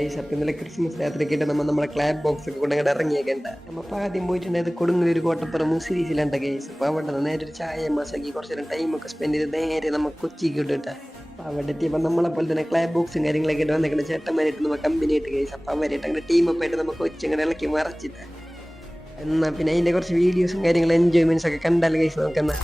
Guys അപ്പം ഇന്നലെ Christmas രാത്രിയൊക്കെ നമ്മുടെ ക്ലാബ് ബോക്സ് ഒക്കെ കൊണ്ട് അങ്ങോട്ട് ഇറങ്ങിയേക്കണ്ട നമ്മൾ ആദ്യം പോയിട്ടുണ്ടായത് കൊടുങ്ങല്ലൂർ കോട്ടപ്പുറം മുസിരീസിലുണ്ട് ഗൈസ്. അപ്പോൾ അവിടെ നിന്ന് നേരെ ഒരു ചായ മസാക്കി കുറച്ച് നേരം ടൈമൊക്കെ സ്പെൻഡ് ചെയ്ത് നേരെ നമുക്ക് കൊച്ചിക്ക് ഇട്ടിട്ടാ. അപ്പോൾ അവിടെ എത്തിയപ്പോൾ നമ്മളെപ്പോലെ തന്നെ ക്ലാബ് ബോക്സും കാര്യങ്ങളൊക്കെ ആയിട്ട് വന്നിട്ടുണ്ട് ചേട്ടന്മാരായിട്ട് നമ്മൾ കമ്പനി ആയിട്ട് ഗൈസ്. അപ്പോൾ അവരായിട്ട് അങ്ങനെ ടീമപ്പ് ആയിട്ട് നമുക്ക് കൊച്ചി അങ്ങനെ ഇളക്കി മറച്ചിട്ട് എന്നാൽ പിന്നെ അതിൻ്റെ കുറച്ച് വീഡിയോസും കാര്യങ്ങളും എൻജോയ്മെൻറ്റ്സ് ഒക്കെ കണ്ടാൽ ഗൈസ് നമുക്കെന്നാ